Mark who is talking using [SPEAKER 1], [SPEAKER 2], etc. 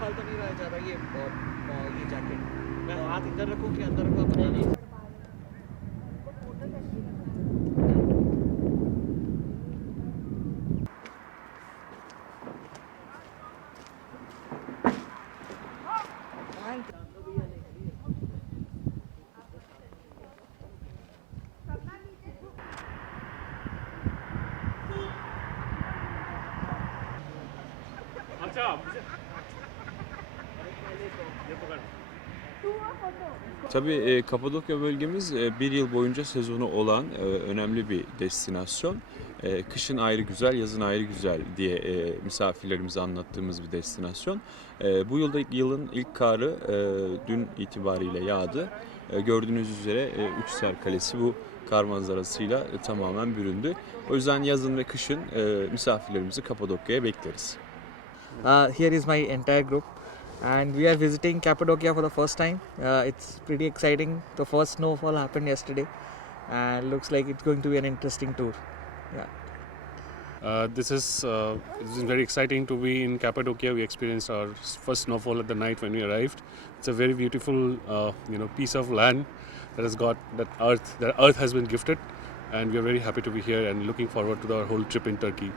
[SPEAKER 1] फल तो नहीं रहा ज़्यादा ये और, ये जैकेट मैं हाथ इधर रखूँ कि अंदर रखूँ पता नहीं?
[SPEAKER 2] Tabii e, Kapadokya bölgemiz e, bir yıl boyunca sezonu olan e, önemli bir destinasyon. Kışın ayrı güzel, yazın ayrı güzel diye misafirlerimize anlattığımız bir destinasyon. Bu yılda yılın ilk karı dün itibariyle yağdı. Gördüğünüz üzere Üçser Kalesi bu kar manzarasıyla tamamen büründü. O yüzden yazın ve kışın misafirlerimizi Kapadokya'ya bekleriz.
[SPEAKER 3] Uh, here is my entire group, and we are visiting Cappadocia for the first time. Uh, it's pretty exciting. The first snowfall happened yesterday, and looks like it's going to be an interesting tour. Yeah.
[SPEAKER 4] Uh, this is uh, this is very exciting to be in Cappadocia. We experienced our first snowfall at the night when we arrived. It's a very beautiful, uh, you know, piece of land that has got that earth. That earth has been gifted, and we are very happy to be here and looking forward to our whole trip in Turkey.